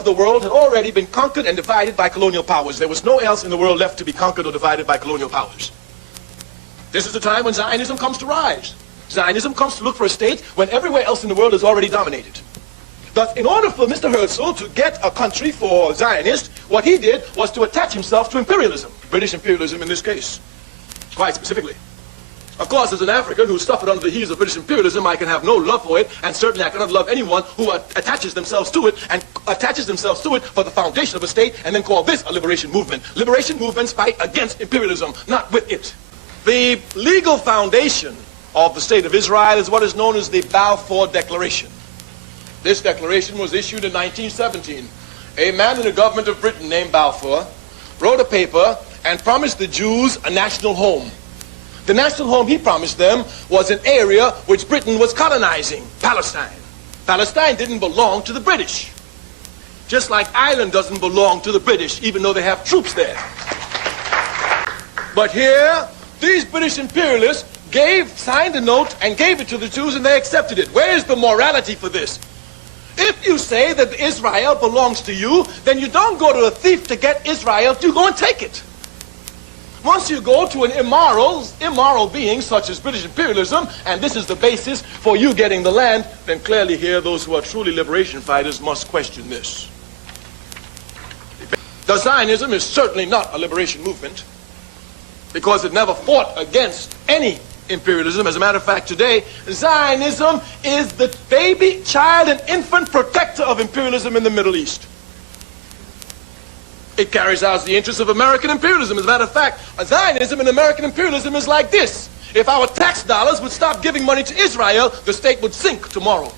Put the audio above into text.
of the world had already been conquered and divided by colonial powers. There was no else in the world left to be conquered or divided by colonial powers. This is the time when Zionism comes to rise. Zionism comes to look for a state when everywhere else in the world is already dominated. Thus, in order for Mr. Herzl to get a country for Zionists, what he did was to attach himself to imperialism, British imperialism in this case, quite specifically. Of course, as an African who suffered under the heels of British imperialism, I can have no love for it, and certainly I cannot love anyone who attaches themselves to it for the foundation of a state, and then call this a liberation movement. Liberation movements fight against imperialism, not with it. The legal foundation of the State of Israel is what is known as the Balfour Declaration. This declaration was issued in 1917. A man in the government of Britain named Balfour wrote a paper and promised the Jews a national home. The national home he promised them was an area which Britain was colonizing, Palestine. Palestine didn't belong to the British. Just like Ireland doesn't belong to the British, even though they have troops there. But here, these British imperialists signed a note and gave it to the Jews, and they accepted it. Where is the morality for this? If you say that Israel belongs to you, then you don't go to a thief to get Israel, you go and take it. Once you go to an immoral being such as British imperialism, and this is the basis for you getting the land, then clearly here those who are truly liberation fighters must question this. The Zionism is certainly not a liberation movement because it never fought against any imperialism. As a matter of fact, today, Zionism is the baby, child, and infant protector of imperialism in the Middle East. It carries out the interests of American imperialism. As a matter of fact, Zionism and American imperialism is like this. If our tax dollars would stop giving money to Israel, the state would sink tomorrow.